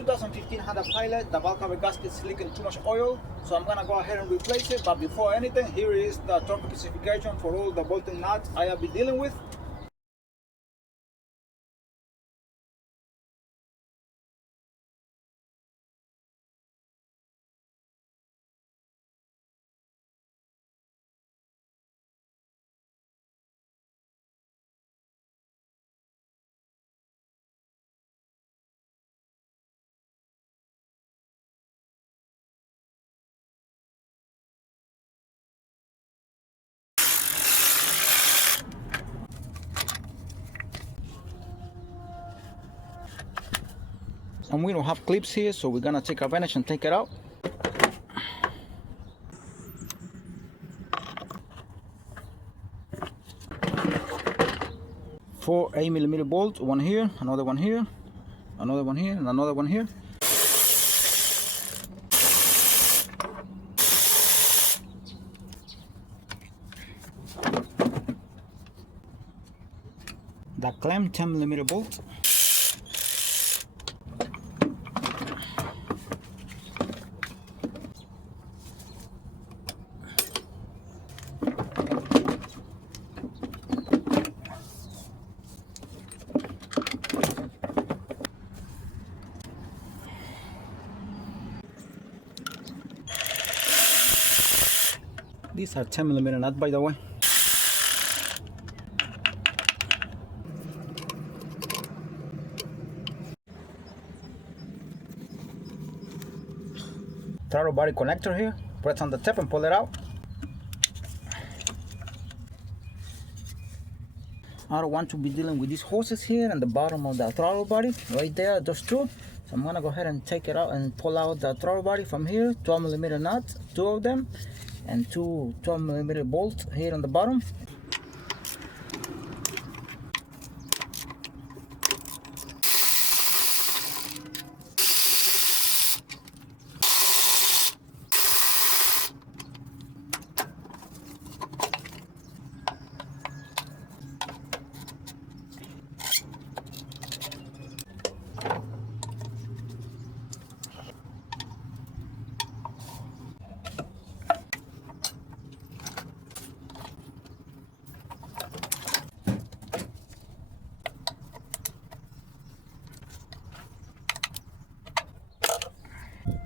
2015 Honda Pilot. The valve cover gasket is leaking too much oil, so I'm gonna go ahead and replace it. But before anything, here is the torque specification for all the bolting nuts I have been dealing with. And we don't have clips here, so we're gonna take advantage and take it out. Four 8mm bolts, one here, another one here, another one here, and another one here. The clamp 10mm bolt. These are 10mm nuts, by the way. Throttle body connector here. Press on the tip and pull it out. I don't want to be dealing with these hoses here and the bottom of the throttle body right there, those two. So I'm gonna go ahead and take it out and pull out the throttle body from here. 12mm nuts, two of them, and two 12mm bolts here on the bottom.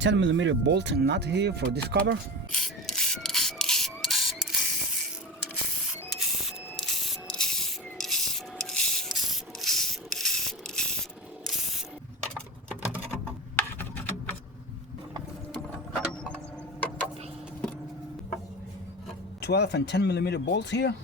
$10mm bolt and nut here for this cover. $12 and 10mm bolts here.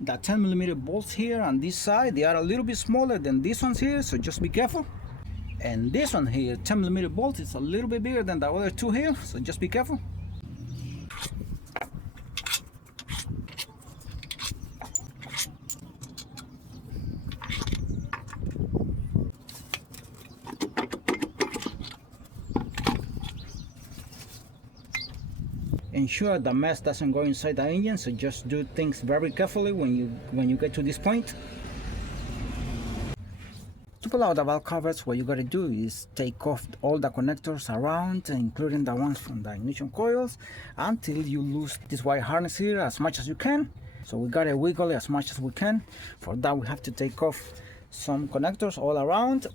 The 10mm bolts here on this side, they are a little bit smaller than these ones here, so just be careful. And this one here, 10mm bolt, is a little bit bigger than the other two here, so just be careful. Ensure the mess doesn't go inside the engine, so just do things very carefully when you get to this point. To pull out the valve covers, what you gotta do is take off all the connectors around, including the ones from the ignition coils, until you lose this wire harness here as much as you can. So we gotta wiggle it as much as we can. For that, we have to take off some connectors all around.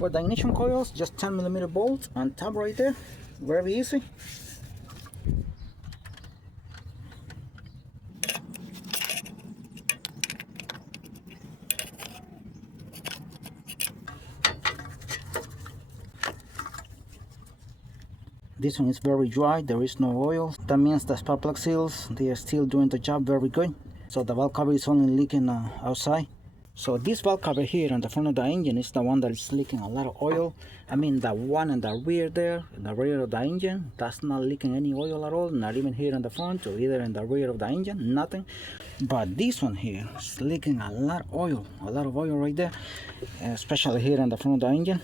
For the ignition coils, just 10mm bolt and tab right there, very easy. This one is very dry, there is no oil. That means the spark plug seals, they are still doing the job very good. So the valve cover is only leaking outside. So this valve cover here on the front of the engine is the one that is leaking a lot of oil. I mean the one in the rear there, in the rear of the engine, that's not leaking any oil at all, not even here in the front or either in the rear of the engine, nothing. But this one here is leaking a lot of oil right there, especially here in the front of the engine.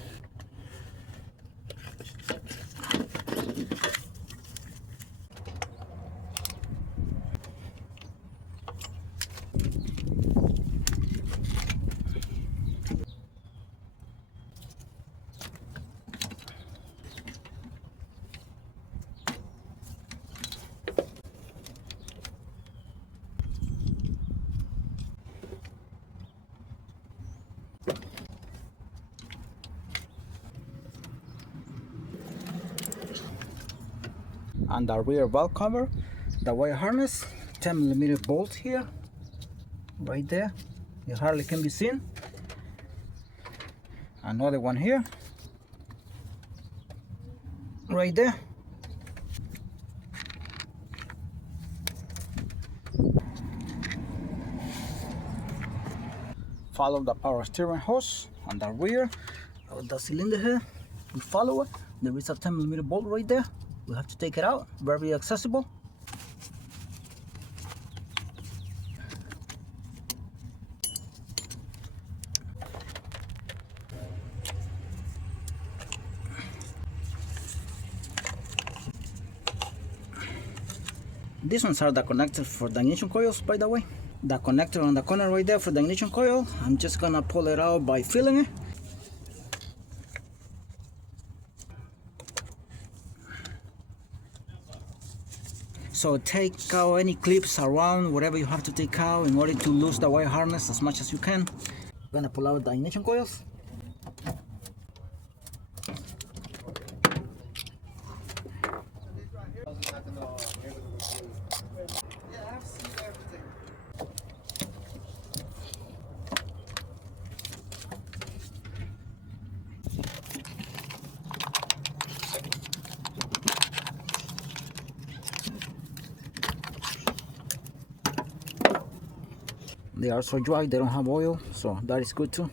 And the rear valve cover, the wire harness, 10mm bolt here, right there, it hardly can be seen. Another one here, right there. Follow the power steering hose on the rear of the cylinder head. We follow it. There is a 10mm bolt right there. We have to take it out, very accessible. These ones are the connectors for the ignition coils, by the way. The connector on the corner right there for the ignition coil, I'm just gonna pull it out by feeling it. So take out any clips around, whatever you have to take out in order to lose the wire harness as much as you can. I'm gonna pull out the ignition coils. They are so dry, they don't have oil, so that is good too.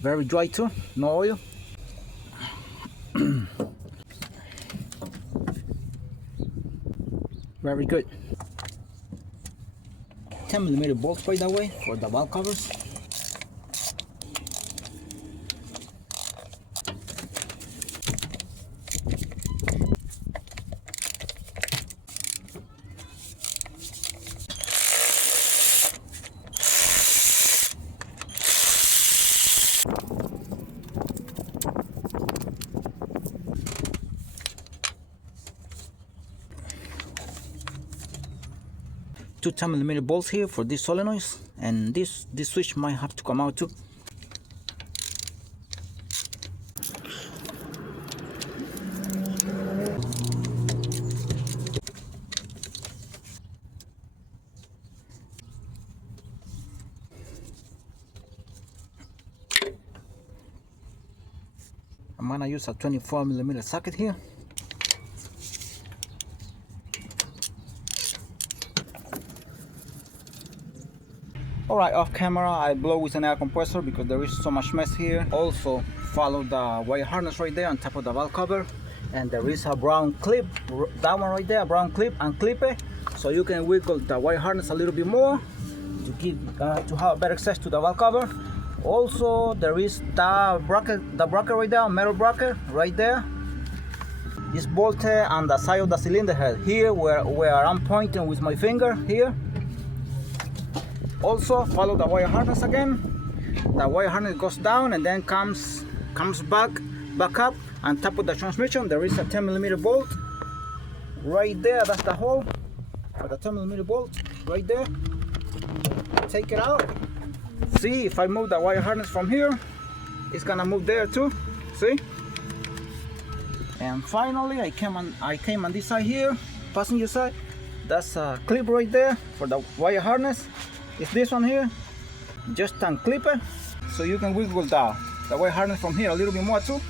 Very dry too, no oil. Very good. 10mm bolts, by the way, for the valve covers. Two 10mm bolts here for these solenoids, and this switch might have to come out too. I'm gonna use a 24mm socket here. Alright, off camera I blow with an air compressor because there is so much mess here. Also follow the wire harness right there on top of the valve cover, and there is a brown clip, that one right there, a brown clip, and clip it so you can wiggle the wire harness a little bit more to give to have better access to the valve cover. Also there is the bracket right there, metal bracket right there. It's bolted on the side of the cylinder head here where I'm pointing with my finger here. Also follow the wire harness again. The wire harness goes down and then comes back up on top of the transmission. There is a 10mm bolt right there. That's the hole for the 10mm bolt right there. Take it out, See, if I move the wire harness from here, it's gonna move there too. See? And finally, I came on this side here, passenger side. That's a clip right there for the wire harness. It's this one here. Just unclip it so you can wiggle the wire harness from here a little bit more too.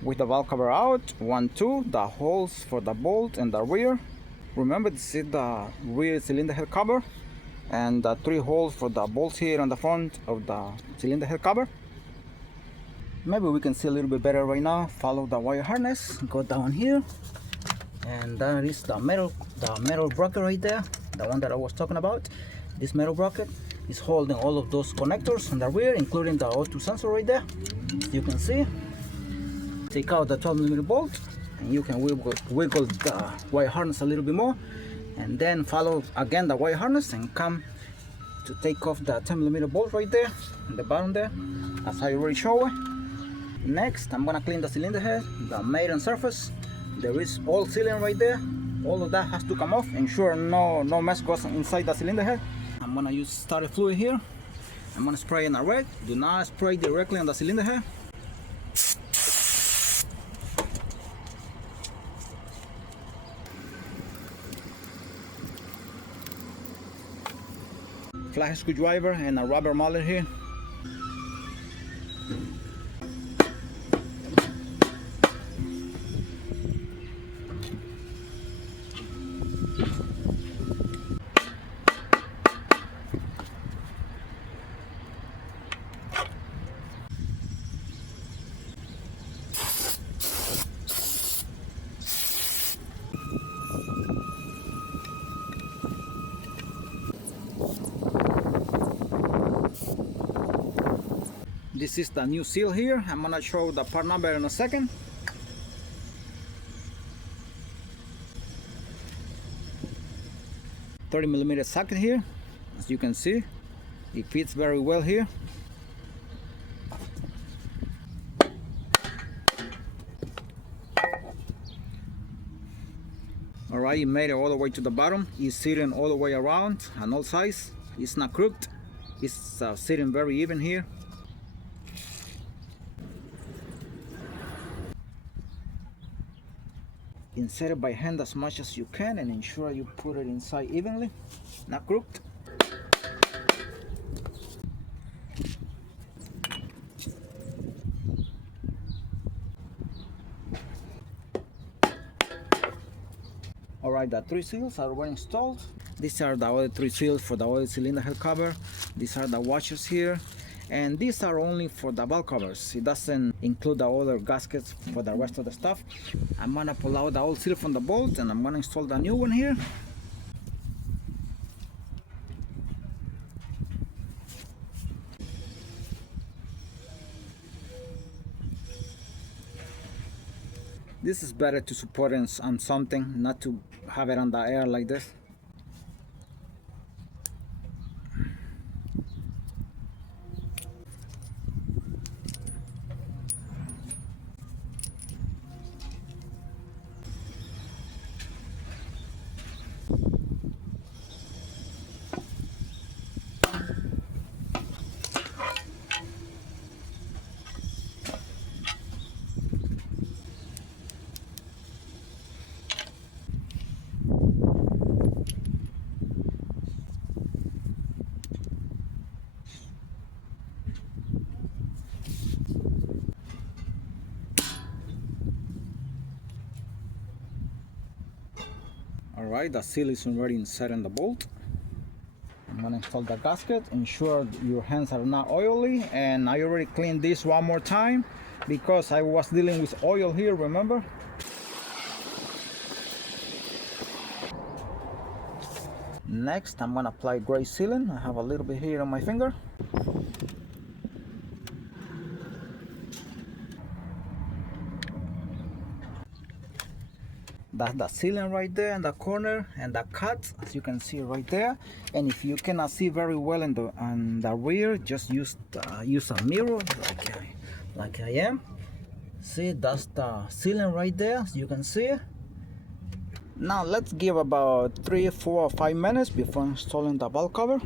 With the valve cover out, 1, 2, the holes for the bolt and the rear. Remember, this is the rear cylinder head cover, and the 3 holes for the bolts here on the front of the cylinder head cover. Maybe we can see a little bit better right now. Follow the wire harness, go down here, and there is the metal bracket right there, the one that I was talking about. This metal bracket is holding all of those connectors on the rear, including the O2 sensor right there. You can see. Take out the 12mm bolt, and you can wiggle the wire harness a little bit more, and then follow again the wire harness and come to take off the 10mm bolt right there in the bottom there, as I already showed it. Next, I'm gonna clean the cylinder head, the maiden surface. There is oil sealing right there. All of that has to come off. Ensure no mess goes inside the cylinder head. I'm gonna use starter fluid here. I'm gonna spray in a red. Do not spray directly on the cylinder head. Flathead screwdriver and a rubber mallet here. This is the new seal here. I'm gonna show the part number in a second. $30mm socket here. As you can see, it fits very well here. Alright, it made it all the way to the bottom. It's sitting all the way around on all sides. It's not crooked. It's sitting very even here. Insert it by hand as much as you can and ensure you put it inside evenly, not crooked. Alright, the 3 seals are already installed. These are the other 3 seals for the oil cylinder head cover. These are the washers here. And these are only for the valve covers. It doesn't include the other gaskets for the rest of the stuff. I'm gonna pull out the old seal from the bolt and I'm gonna install the new one here. This is better to support it on something, not to have it on the air like this. Alright, the seal is already inside in the bolt. I'm gonna install the gasket. Ensure your hands are not oily, and I already cleaned this one more time because I was dealing with oil here, remember? Next, I'm gonna apply gray sealant. I have a little bit here on my finger. That's the sealant right there in the corner and the cut, as you can see right there. And if you cannot see very well in the rear, just use a mirror like I am. See, that's the sealant right there, as you can see. Now let's give about 3, 4, or 5 minutes before installing the valve cover.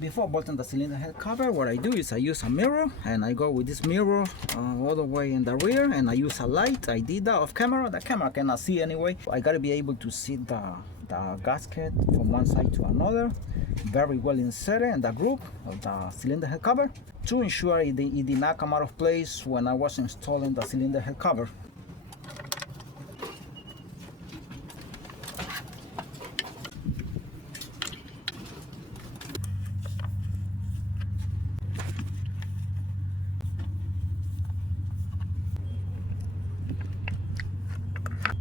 Before bolting the cylinder head cover, what I do is I use a mirror, and I go with this mirror all the way in the rear, and I use a light. I did that off camera. The camera cannot see anyway. I gotta be able to see the gasket from one side to another, very well inserted in the groove of the cylinder head cover, to ensure it did not come out of place when I was installing the cylinder head cover.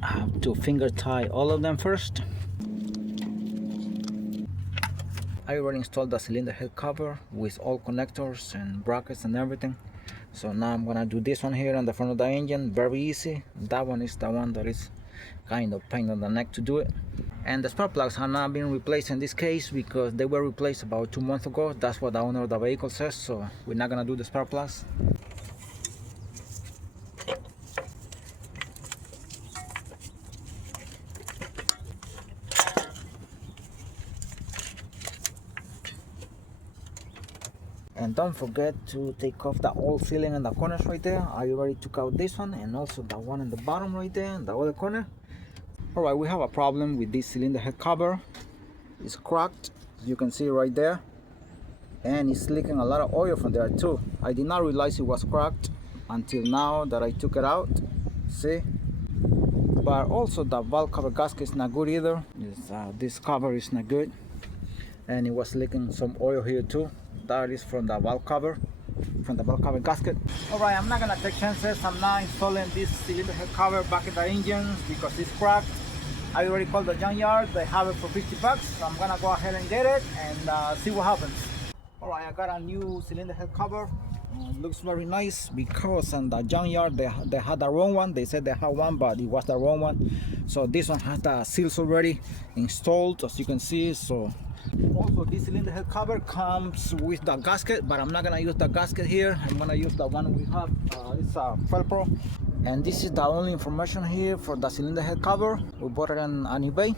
I have to finger tie all of them first. I already installed the cylinder head cover with all connectors and brackets and everything. So now I'm gonna do this one here on the front of the engine, very easy. That one is the one that is kind of pain in the neck to do it. And the spark plugs have not been replaced in this case because they were replaced about 2 months ago. That's what the owner of the vehicle says, so we're not gonna do the spark plugs. And don't forget to take off the old sealing in the corners right there. I already took out this one and also the one in the bottom right there in the other corner. Alright, we have a problem with this cylinder head cover. It's cracked, as you can see right there, and it's leaking a lot of oil from there too. I did not realize it was cracked until now that I took it out. See? But also the valve cover gasket is not good either. This cover is not good, and it was leaking some oil here too. That is from the valve cover gasket. Alright, I'm not gonna take chances. I'm not installing this cylinder head cover back in the engine because it's cracked. I already called the junkyard. They have it for 50 bucks. So I'm gonna go ahead and get it and see what happens. Alright, I got a new cylinder head cover. It looks very nice because in the junkyard they had the wrong one. They said they had one, but it was the wrong one. So this one has the seals already installed, as you can see. So also this cylinder head cover comes with the gasket, but I'm not gonna use the gasket here. I'm gonna use the one we have. It's a Felpro, and this is the only information here for the cylinder head cover. We bought it on eBay.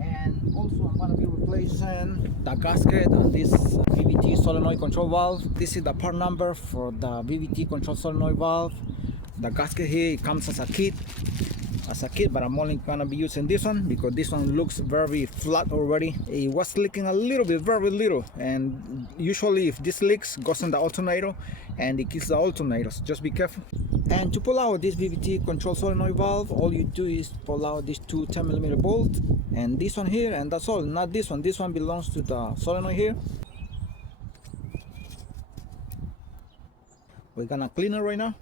And also I'm gonna be replacing the gasket on this VVT solenoid control valve. This is the part number for the VVT control solenoid valve. The gasket here, it comes as a kit, but I'm only gonna be using this one because this one looks very flat already. It was leaking a little bit, very little, and usually if this leaks, goes in the alternator and it kills the alternator, so just be careful. And to pull out this VVT control solenoid valve, all you do is pull out these two 10mm bolts and this one here, and that's all. Not this one. This one belongs to the solenoid here. We're gonna clean it right now.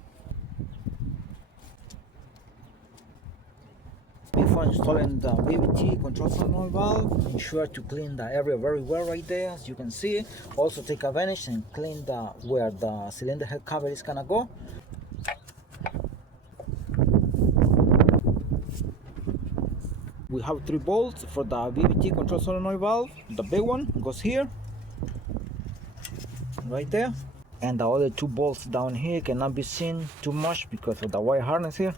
Before installing the VVT control solenoid valve, ensure to clean the area very well right there, as you can see. Also take advantage and clean where the cylinder head cover is gonna go. We have 3 bolts for the VVT control solenoid valve. The big one goes here, right there, and the other 2 bolts down here cannot be seen too much because of the wire harness here.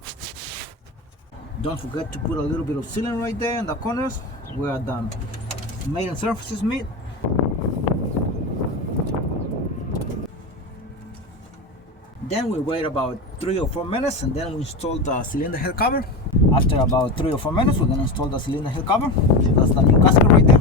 Don't forget to put a little bit of sealant right there in the corners where the main surfaces meet. Then we wait about 3 or 4 minutes and then we install the cylinder head cover. After about 3 or 4 minutes, we're going to install the cylinder head cover. That's the new gasket right there.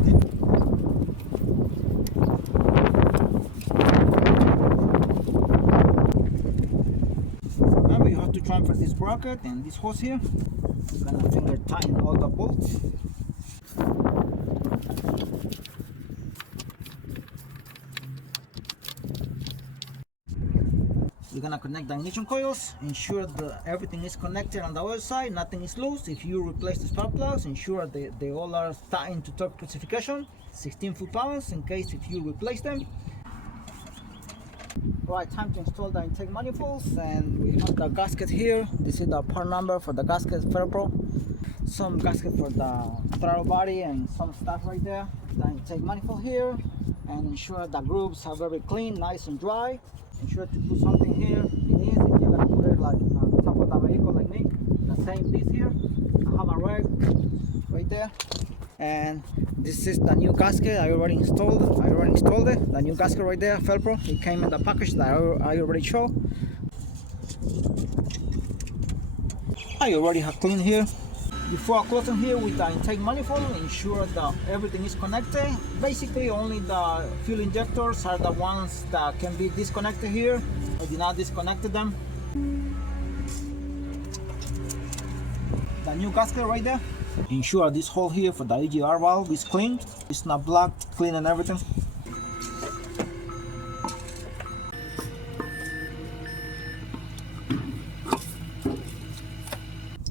you have to transfer this bracket and this hose here. I'm gonna finger tighten all the bolts. You're gonna connect the ignition coils, ensure that everything is connected on the other side, nothing is loose. If you replace the spark plugs, ensure they all are tied to torque specification, 16 foot-pounds in case if you replace them. Right, time to install the intake manifolds, and we have the gasket here. This is the part number for the gasket Velcro. Some gasket for the throttle body and some stuff right there. The intake manifold here, and ensure the grooves are very clean, nice and dry. Ensure to put something here beneath if you're gonna put it like on top of the vehicle like me. The same piece here. I have a rag right there. And this is the new gasket I already installed it. The new gasket right there, Velcro. It came in the package that I already showed. I already have cleaned here. Before closing here with the intake manifold, ensure that everything is connected. Basically, only the fuel injectors are the ones that can be disconnected here. I did not disconnect them. The new gasket right there. Ensure this hole here for the EGR valve is clean. It's not blocked, clean and everything.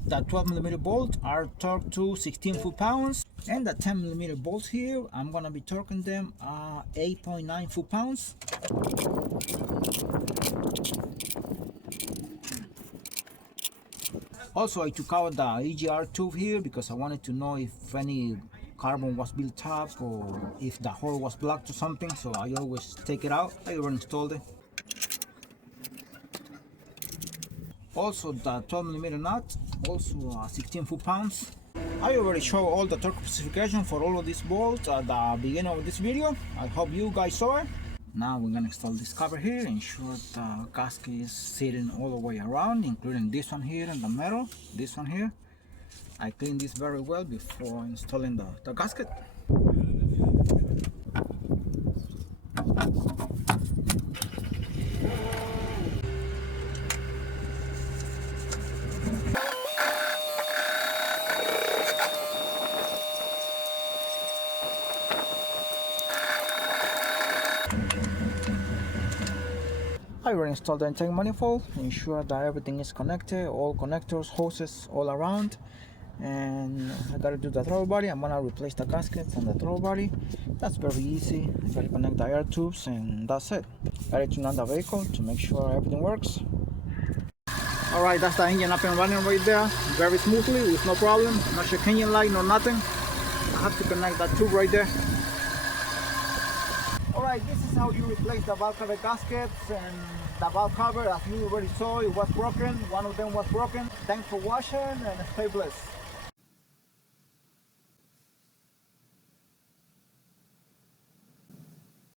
The 12mm bolts are torqued to 16 foot-pounds, and the 10mm bolts here, I'm gonna be torquing them 8.9 foot-pounds. Also, I took out the EGR tube here because I wanted to know if any carbon was built up or if the hole was blocked or something, so I always take it out. I already installed it. Also, the 12mm nut, also 16 foot-pounds. I already showed all the torque specification for all of these bolts at the beginning of this video. I hope you guys saw it. Now we're gonna install this cover here, ensure the gasket is sitting all the way around, including this one here and the metal, this one here. I cleaned this very well before installing the gasket. I already installed the intake manifold, ensure that everything is connected, all connectors, hoses all around, and I gotta do the throttle body. I'm gonna replace the gaskets and the throttle body. That's very easy. I gotta connect the air tubes and that's it. Gotta turn on the vehicle to make sure everything works. Alright, that's the engine up and running right there, very smoothly with no problem, no check engine light, no nothing. I have to connect that tube right there. Alright, this is how you replace the valve cover gaskets, and the valve cover, as you already saw, it was broken. One of them was broken. Thanks for watching and stay blessed.